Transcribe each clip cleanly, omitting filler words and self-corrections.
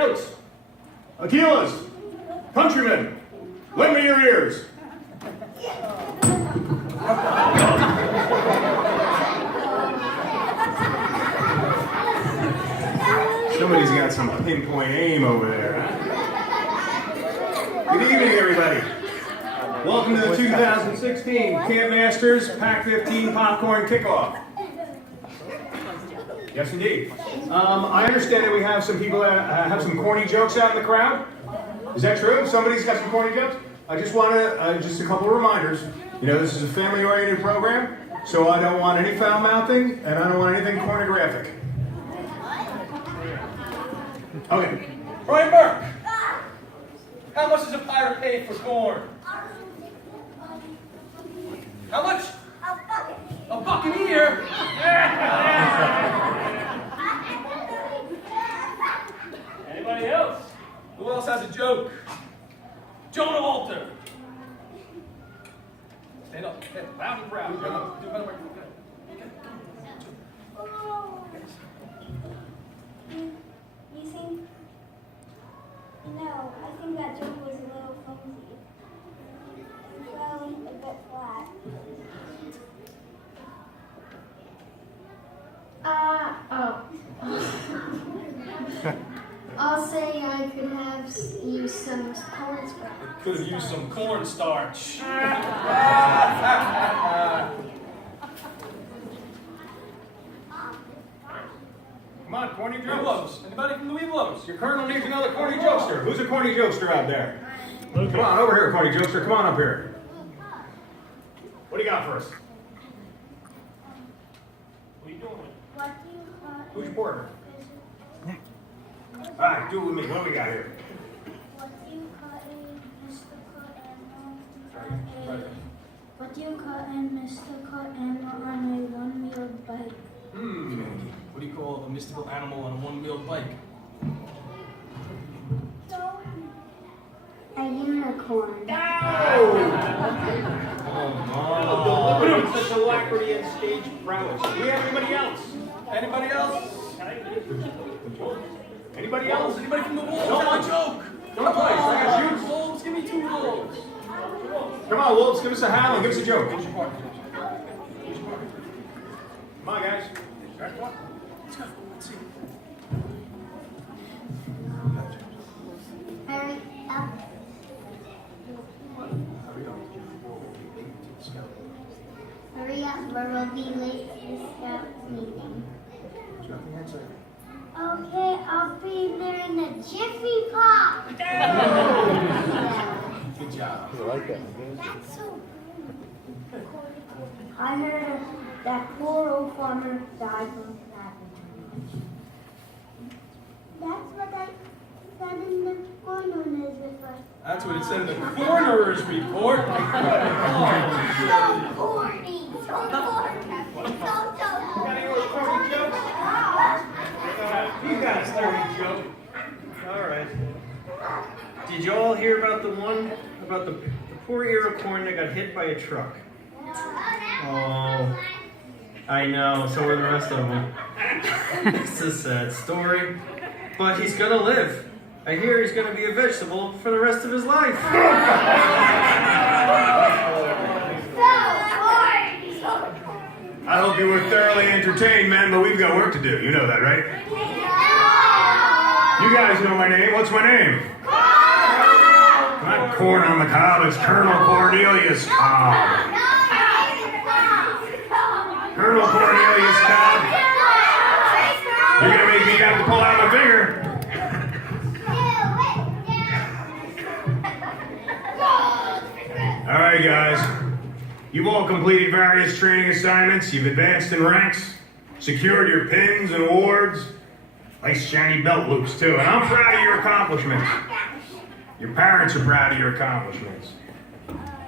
Aquilas, countrymen, lend me your ears. Somebody's got some pinpoint aim over there, huh? Good evening, everybody. Welcome to the 2016 Camp Masters Pack 15 Popcorn Kickoff. Yes, indeed. I understand that we have some people that have some corny jokes out in the crowd. Is that true? Somebody's got some corny jokes? I just want to, just a couple of reminders. You know, this is a family-oriented program, so I don't want any foul-mouthing, and I don't want anything pornographic. Okay. Brian Burke, how much does a pirate pay for corn? How much? A buccaneer? Anybody else? Who else has a joke? Jonah Walter. Stand up. Loud and proud. Do another way. You think? No, I think that joke was a little clumsy. It fell a bit flat. I'll say I could have used some cornstarch. Could have used some cornstarch. Come on, corny jokes. Weeblos. Anybody from the Weeblos? Your colonel needs another corny jokester. Who's a corny jokester out there? Come on, over here, corny jokester. Come on up here. What do you got for us? What are you doing? What do you call Who's your partner? All right, do it with me. What do we got here? What do you call a mystical animal? What do you call a mystical animal on a one-wheeled bike? What do you call a mystical animal on a one-wheeled bike? A unicorn. Delivering such alacrity and stage prowess. Do we have anybody else? Anybody else? Anybody else? Anybody from the Wolves No have one. a joke? Don't play. I got shoes. Wolves, give me two wolves. Come on, Wolves, give us a howl and give us a joke. Come on, guys. Let's go. Let's see. Hurry up. Hurry up, or we'll be late for the scout meeting. Okay, I'll be there in a jiffy pop. Good job. That's so. I heard that poor old farmer died from savage. That's what I said in the coroner's report. That's what it said in the coroner's report. So corny. So corny. You got a starting joke. All right. Did you all hear about the one about the poor ear of corn that got hit by a truck? Oh, I know. So are the rest of them. It's a sad story, but he's gonna live. I hear he's gonna be a vegetable for the rest of his life. I hope you were thoroughly entertained, man, but we've got work to do. You know that, right? You guys know my name. What's my name? Not corn on the cob, it's Colonel Cornelius Cobb. Colonel Cornelius Cobb. You're gonna make me have to pull out my finger. All right, guys. You've all completed various training assignments. You've advanced in ranks, secured your pins and awards. Nice shiny belt loops, too. And I'm proud of your accomplishments. Your parents are proud of your accomplishments.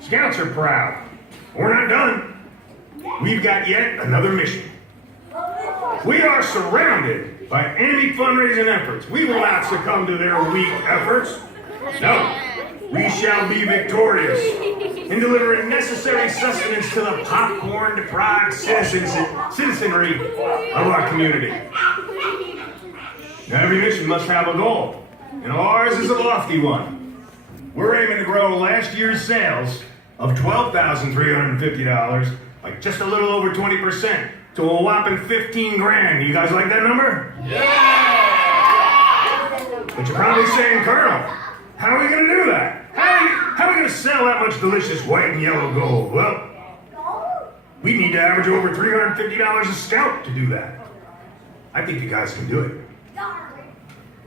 Scouts are proud. We're not done. We've got yet another mission. We are surrounded by enemy fundraising efforts. We will not succumb to their weak efforts. No, we shall be victorious in delivering necessary sustenance to the popcorn-deprived citizenry of our community. Now, every mission must have a goal. and ours is a lofty one. We're aiming to grow last year's sales of $12,350, like just a little over 20%, to a whopping 15 grand. You guys like that number? Yeah! But you're probably saying, Colonel, how are we going to do that? How are we going to sell that much delicious white and yellow gold? Well, we need to average over $350 a scout to do that. I think you guys can do it.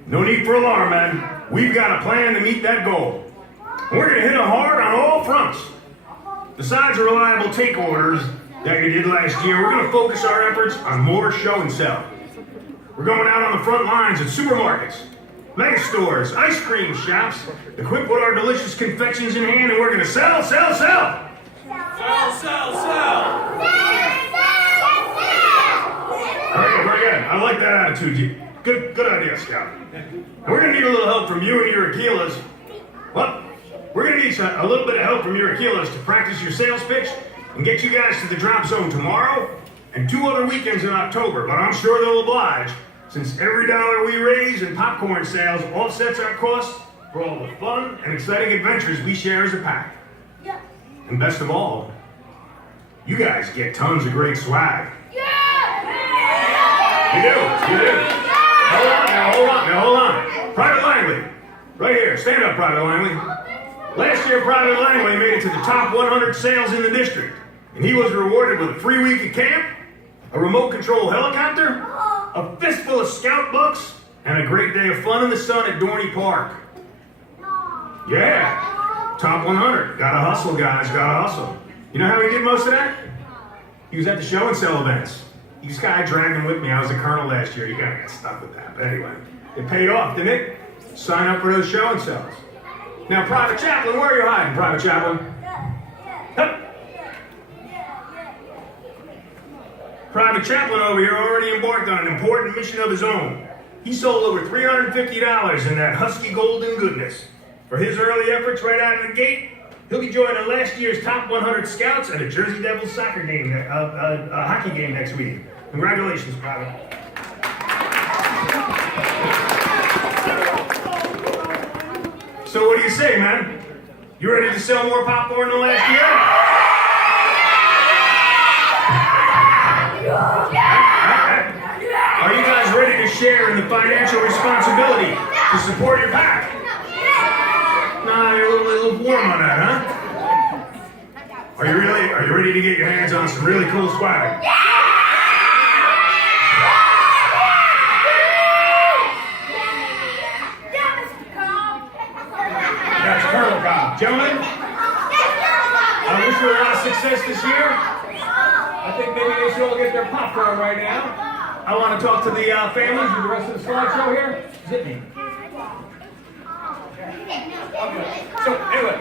No need for alarm, man. We've got a plan to meet that goal. We're going to hit it hard on all fronts. Besides the reliable take orders that you did last year, we're going to focus our efforts on more show and sell. We're going out on the front lines at supermarkets, mega stores, ice cream shops, equipped with our delicious confections in hand, and we're going to sell, sell, sell. Sell, sell, sell! Very good. I like that attitude. Good idea, Scout. We're going to need a little help from you and your Aquilas. Well, we're going to need a little bit of help from your Aquilas to practice your sales pitch and get you guys to the drop zone tomorrow and 2 other weekends in October. But I'm sure they'll oblige, since every dollar we raise in popcorn sales offsets our costs for all the fun and exciting adventures we share as a pack. And best of all, you guys get tons of great swag. You do. Hold on. Private Langley. Right here. Stand up, Private Langley. Last year, Private Langley made it to the top 100 sales in the district. And he was rewarded with a free week at camp, a remote control helicopter, a fistful of scout books, and a great day of fun in the sun at Dorney Park. Yeah. Top 100. Gotta hustle, guys. Gotta hustle. You know how he did most of that? He was at the show and sell events. This guy dragged him with me. I was a colonel last year. You gotta get stuck with that. But anyway, it paid off, didn't it? Sign up for those show and sells. Now, Private Chaplain, where are you hiding, Private Chaplain? Hup. Private Chaplain over here already embarked on an important mission of his own. He sold over $350 in that husky golden goodness. For his early efforts right out of the gate, he'll be joining last year's top 100 scouts at a Jersey Devils soccer game, a hockey game next week. Congratulations, Private. So what do you say, man? You ready to sell more popcorn than last year? Are you guys ready to share in the financial responsibility to support your pack? Nah, you're a little warm on that, huh? Are you ready to get your hands on some really cool swag? That's Colonel Cobb. Gentlemen, I wish you a lot of success this year. I think maybe they should all get their popcorn right now. I want to talk to the families and the rest of the slideshow here. Zip me. Okay. So, anyway,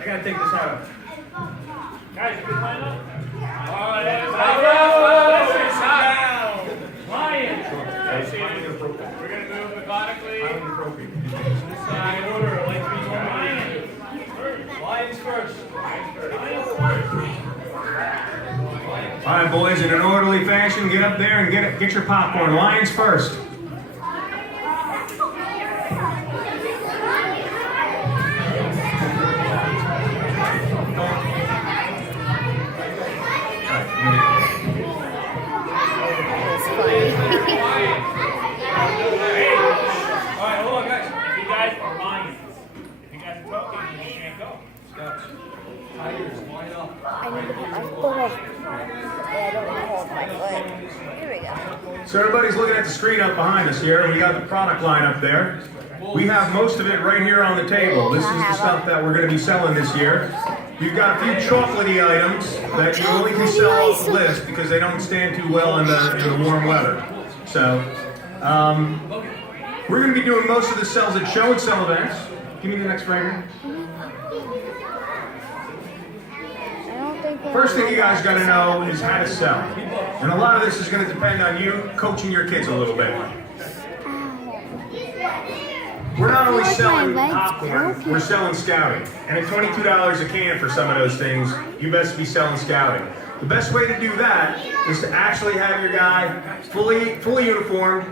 I gotta take this out. Guys, you line up? All right, Lions. We're gonna move methodically. In order, like to be Lions first. All right, boys, in an orderly fashion, get up there and get your popcorn. Lions first. So everybody's looking at the screen up behind us here, and we got the product line up there. We have most of it right here on the table. This is the stuff that we're going to be selling this year. We've got a few chocolatey items that you only can sell off the list because they don't stand too well in the warm weather. So we're going to be doing most of the sales at show and sell events. Give me the next frame. First thing you guys got to know is how to sell. And a lot of this is going to depend on you coaching your kids a little bit. We're not only selling popcorn, we're selling scouting. And at $22 a can for some of those things, you best be selling scouting. The best way to do that is to actually have your guy fully uniformed,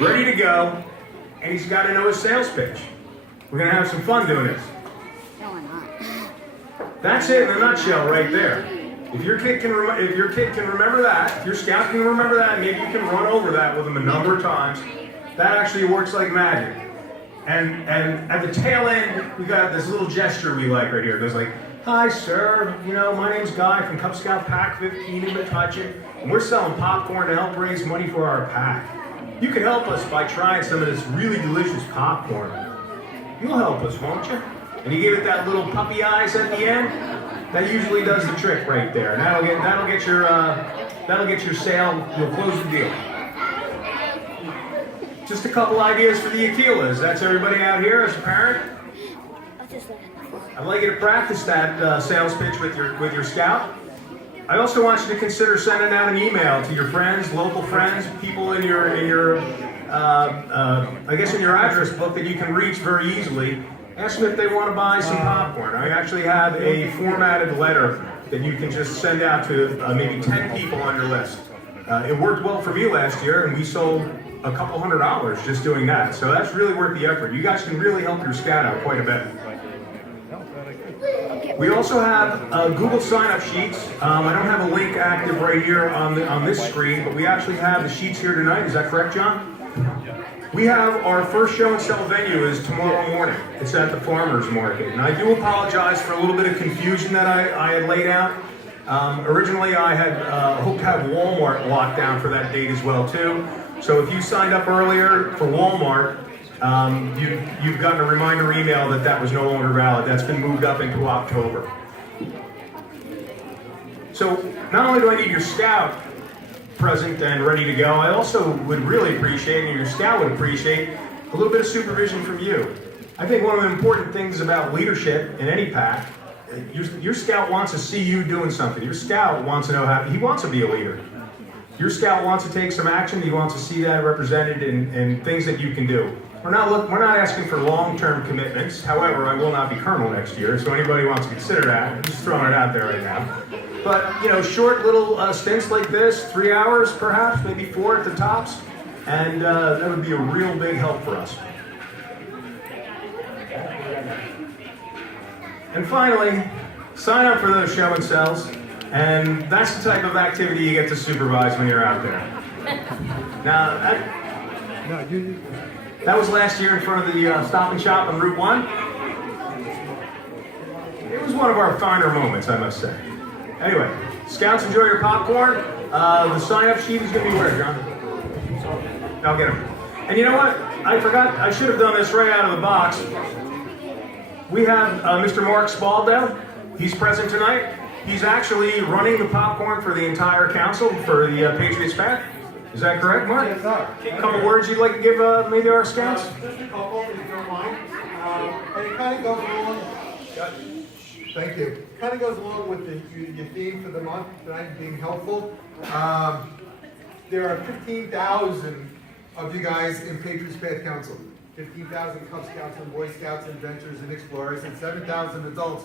ready to go, and he's got to know his sales pitch. We're going to have some fun doing this. No, we're not. That's it in a nutshell right there. If your kid can remember that, if your scout can remember that, maybe you can run over that with them a number of times. That actually works like magic. And at the tail end, we got this little gesture we like right here. It goes like, "Hi, sir. You know, my name's Guy from Cub Scout Pack 15 in Metuchen, and we're selling popcorn to help raise money for our pack. You can help us by trying some of this really delicious popcorn. You'll help us, won't you?" And you give it that little puppy eyes at the end. That usually does the trick right there. And that'll get your sale. You'll close the deal. Just a couple ideas for the Aquilas. That's everybody out here as a parent. I'd like you to practice that sales pitch with your scout. I also want you to consider sending out an email to your friends, local friends, people in your I guess in your address book that you can reach very easily. Ask them if they want to buy some popcorn. I actually have a formatted letter that you can just send out to maybe 10 people on your list. It worked well for me last year, and we sold a couple $100 just doing that. So that's really worth the effort. You guys can really help your scout out quite a bit. We also have Google sign-up sheets. I don't have a link active right here on this screen, but we actually have the sheets here tonight. Is that correct, John? We have our first show and sell venue is tomorrow morning. It's at the Farmers Market. And I do apologize for a little bit of confusion that I had laid out. Originally, I had hoped to have Walmart locked down for that date as well, too. So if you signed up earlier for Walmart, you've gotten a reminder email that was no longer valid. That's been moved up into October. So not only do I need your scout present and ready to go, I also would really appreciate, and your scout would appreciate, a little bit of supervision from you. I think one of the important things about leadership in any pack, your scout wants to see you doing something. Your scout wants to know he wants to be a leader. Your scout wants to take some action. He wants to see that represented in things that you can do. We're not asking for long-term commitments. However, I will not be colonel next year, so anybody who wants to consider that, I'm just throwing it out there right now. But, short little stints like this, 3 hours perhaps, maybe 4 at the tops, and that would be a real big help for us. And finally, sign up for those show and sells, and that's the type of activity you get to supervise when you're out there. Now, that was last year in front of the Stop and Shop on Route 1. It was one of our finer moments, I must say. Anyway, scouts, enjoy your popcorn. The sign-up sheet is going to be where, John? I'll get them. And you know what? I forgot. I should have done this right out of the box. We have Mr. Mark Spaldo. He's present tonight. He's actually running the popcorn for the entire council for the Patriots Pack. Is that correct, Mark? Yes, sir. A couple words you'd like to give maybe our scouts? Just a couple, if you don't mind. And it kind of goes along. Thank you. Kind of goes along with your theme for the month tonight, being helpful. There are 15,000 of you guys in Patriots Path Council. 15,000 Cub Scouts and Boy Scouts, Adventurers and Explorers, and 7,000 adults.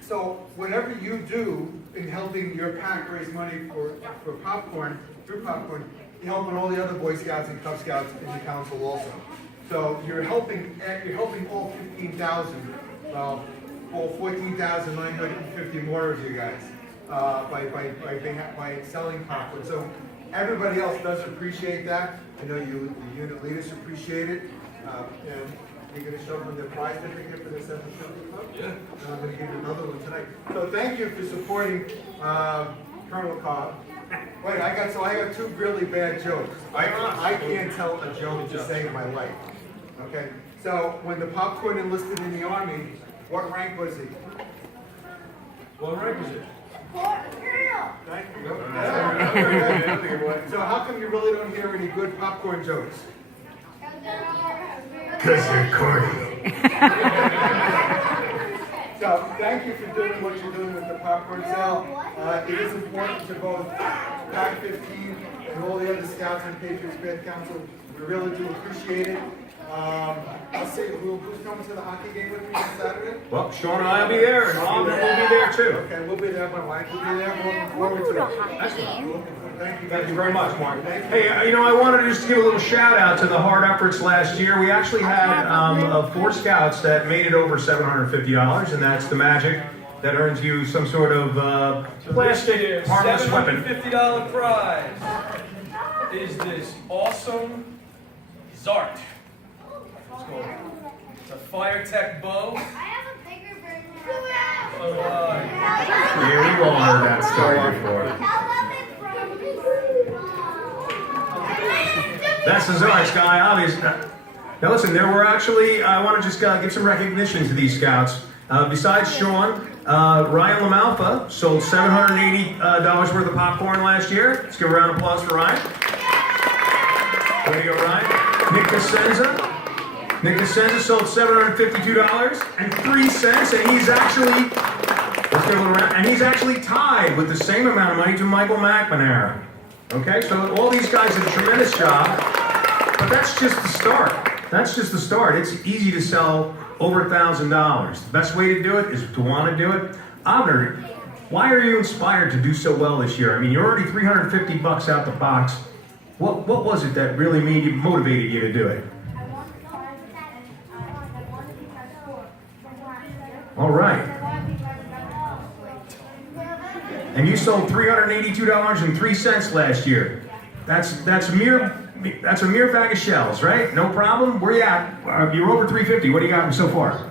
So whatever you do in helping your pack raise money for popcorn, through popcorn, you're helping all the other Boy Scouts and Cub Scouts in the council also. So you're helping all 15,000, all 14,950 more of you guys by selling popcorn. So everybody else does appreciate that. I know the unit leaders appreciate it. And you're going to show them the prize certificate for the 750 Club? Yeah. And I'm going to give you another one tonight. So thank you for supporting Colonel Cobb. Wait, I got two really bad jokes. I can't tell a joke to save my life. Okay? So when the popcorn enlisted in the Army, what rank was he? What rank was it? Thank you. So how come you really don't hear any good popcorn jokes? Because they're corny. So thank you for doing what you're doing with the popcorn sale. It is important to both Pack 15 and all the other Scouts and Patriots Path Council. We really do appreciate it. I'll see, who's coming to the hockey game with me this Saturday? Well, Sean and I will be there, and Bob will be there too. Okay, we'll be there, my wife will be there. We'll go to a hockey game. Thank you. Thank you very much, Mark. Hey, I wanted to just give a little shout out to the hard efforts last year. We actually had 4 scouts that made it over $750, and that's the magic that earns you some sort of plastic harmless weapon. $750 prize is this awesome Zart. It's a fire tech bow. I have a bigger version. Yeah, we've all heard that story before. That's the Zart's guy, obviously. Now listen, there were actually, I want to just give some recognition to these scouts. Besides Sean, Ryan LaMalfa sold $780 worth of popcorn last year. Let's give a round of applause for Ryan. Way to go, Ryan. Nick Cosenza sold $752.03, and he's actually, let's give a little round, and he's actually tied with the same amount of money to Michael McNamara. Okay, so all these guys did a tremendous job, but that's just the start. That's just the start. It's easy to sell over $1,000. The best way to do it is to want to do it. Abner, why are you inspired to do so well this year? I mean, you're already $350 out the box. What was it that really motivated you to do it? All right. And you sold $382.03 last year. That's a mere bag of shells, right? No problem. Where you at? You're over 350. What do you got so far?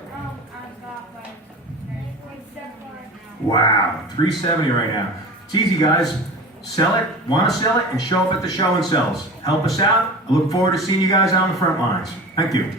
Wow, 370 right now. It's easy, guys. Sell it, want to sell it, and show up at the show and sells. Help us out. I look forward to seeing you guys out on the front lines. Thank you.